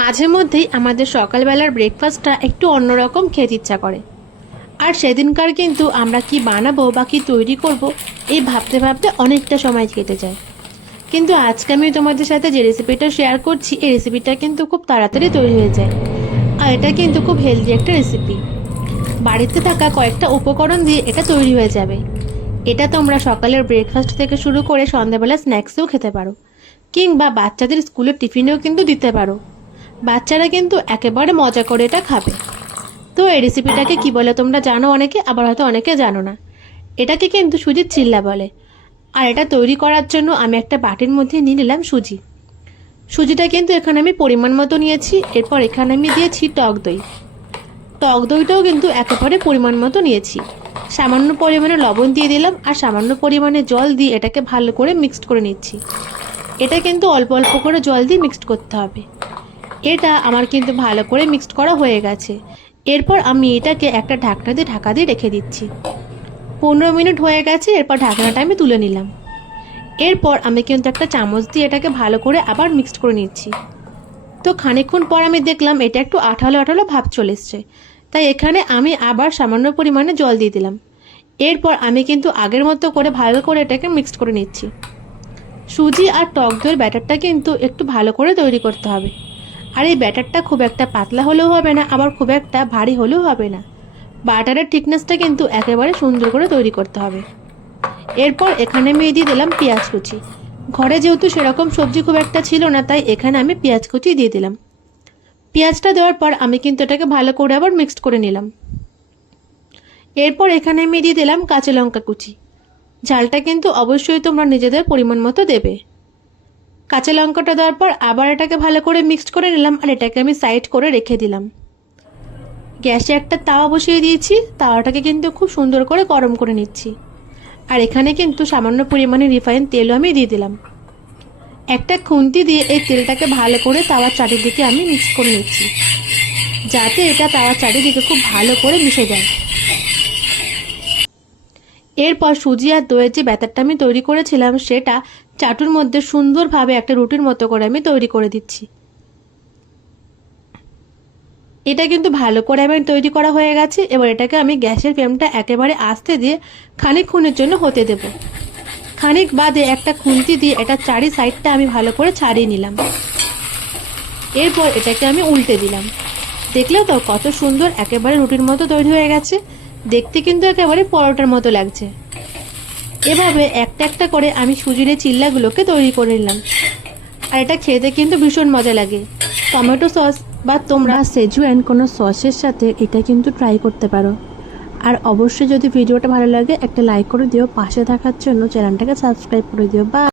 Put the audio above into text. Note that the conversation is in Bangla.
মাঝে মধ্যেই আমাদের সকালবেলার ব্রেকফাস্টটা একটু অন্যরকম খেতে ইচ্ছা করে। আর সেদিনকার কিন্তু আমরা কি বানাবো বা কি তৈরি করব, এই ভাবতে ভাবতে অনেকটা সময় কেটে যায়। কিন্তু আজকে আমি তোমাদের সাথে যে রেসিপিটা শেয়ার করছি, এই রেসিপিটা কিন্তু খুব তাড়াতাড়ি তৈরি হয়ে যায়। আর এটা কিন্তু খুব হেলদি একটা রেসিপি বাড়িতে থাকা কয়েকটা উপকরণ দিয়ে এটা তৈরি হয়ে যাবে। এটা তোমরা সকালের ব্রেকফাস্ট থেকে শুরু করে সন্ধ্যাবেলা স্ন্যাক্সেও খেতে পারো। কিংবা বাচ্চাদের স্কুলের টিফিনেও কিন্তু দিতে পারো। বাচ্চারা কিন্তু একেবারে মজা করে এটা খাবে। তো এই রেসিপিটাকে কি বলে তোমরা? জানো অনেকে, আবার হয়তো অনেকে জানো না। এটাকে কিন্তু সুজির চিল্লা বলে। আর এটা তৈরি করার জন্য আমি একটা বাটির মধ্যে নিয়ে নিলাম সুজি। সুজিটা কিন্তু এখানে আমি পরিমাণ মতো নিয়েছি। এরপর এখানে আমি দিয়েছি টক দই। টক দইটাও কিন্তু একেবারে পরিমাণ মতো নিয়েছি। সামান্য পরিমাণে লবণ দিয়ে দিলাম আর সামান্য পরিমাণে জল দিয়ে এটাকে ভালো করে মিক্সড করে নিচ্ছি। এটা কিন্তু অল্প অল্প করে জল দিয়ে মিক্সড করতে হবে। এটা আমার কিন্তু ভালো করে মিক্সড করা হয়ে গেছে। এরপর আমি এটাকে একটা ঢাকনা দিয়ে ঢাকা দিয়ে রেখে দিচ্ছি। পনেরো মিনিট হয়ে গেছে, এরপর ঢাকনাটা আমি তুলে নিলাম। এরপর আমি কিন্তু একটা চামচ দিয়ে এটাকে ভালো করে আবার মিক্সড করে নিচ্ছি। তো খানিকক্ষণ পর আমি দেখলাম এটা একটু আঠালো আঠালো ভাব চলে এসছে। তাই এখানে আমি আবার সামান্য পরিমাণে জল দিয়ে দিলাম। এরপর আমি কিন্তু আগের মতো করে ভালো করে এটাকে মিক্সড করে নিচ্ছি। সুজি আর টক দইয়ের ব্যাটারটা কিন্তু একটু ভালো করে তৈরি করতে হবে। আর এই ব্যাটারটা খুব একটা পাতলা হলেও হবে না, আবার খুব একটা ভারী হলেও হবে না। বাটারের থিকনেসটা কিন্তু একেবারে সুন্দর করে তৈরি করতে হবে। এরপর এখানে আমি দিয়ে দিলাম পেঁয়াজ কুচি। ঘরে যেহেতু সেরকম সবজি খুব একটা ছিল না, তাই এখানে আমি পেঁয়াজ কুচি দিয়ে দিলাম। পেঁয়াজটা দেওয়ার পর আমি কিন্তু এটাকে ভালো করে আবার মিক্সড করে নিলাম। এরপর এখানে আমি দিয়ে দিলাম কাঁচা লঙ্কা কুচি। ঝালটা কিন্তু অবশ্যই তোমরা নিজেদের পরিমাণ মতো দেবে। কাঁচা লঙ্কাটা দেওয়ার পর আবার এটাকে ভালো করে মিক্সড করে নিলাম আর এটাকে আমি সাইড করে রেখে দিলাম। গ্যাসে একটা তাওয়া বসিয়ে দিয়েছি, তাওয়াটাকে কিন্তু খুব সুন্দর করে গরম করে নিচ্ছি। আর এখানে কিন্তু সামান্য পরিমাণে রিফাইন তেলও আমি দিয়ে দিলাম। একটা খুন্তি দিয়ে এই তেলটাকে ভালো করে তাওয়ার চারিদিকে আমি মিক্স করে নিচ্ছি, যাতে এটা তাওয়ার চারিদিকে খুব ভালো করে মিশে যায়। এরপর সুজি আর দইয়ের যে ব্যাটারটা আমি তৈরি করেছিলাম, সেটা চাটুর মধ্যে সুন্দরভাবে একটা রুটির মতো করে আমি তৈরি করে দিচ্ছি। এটা কিন্তু ভালো করে আমার তৈরি করা হয়ে গেছে, এবার এটাকে আমি গ্যাসের ফ্লেমটা একেবারে আস্তে দিয়ে খানিকক্ষণের জন্য হতে দেব। খানিক বাদে একটা খুন্তি দিয়ে এটা চারি সাইডটা আমি ভালো করে ছাড়িয়ে নিলাম। এরপর এটাকে আমি উল্টে দিলাম। দেখলেও তো কত সুন্দর একেবারে রুটির মতো তৈরি হয়ে গেছে, দেখতে কিন্তু একেবারে পরোটার মতো লাগছে। এভাবে একটা একটা করে আমি সুজির চিল্লাগুলোকে তৈরি করে নিলাম। আর এটা খেতে কিন্তু ভীষণ মজা লাগে। টমেটো সস বা তোমরা সেজুয়ান কোনো সসের সাথে এটা কিন্তু ট্রাই করতে পারো। আর অবশ্যই যদি ভিডিওটা ভালো লাগে, একটা লাইক করে দিও। পাশে থাকার জন্য চ্যানেলটাকে সাবস্ক্রাইব করে দিও। বা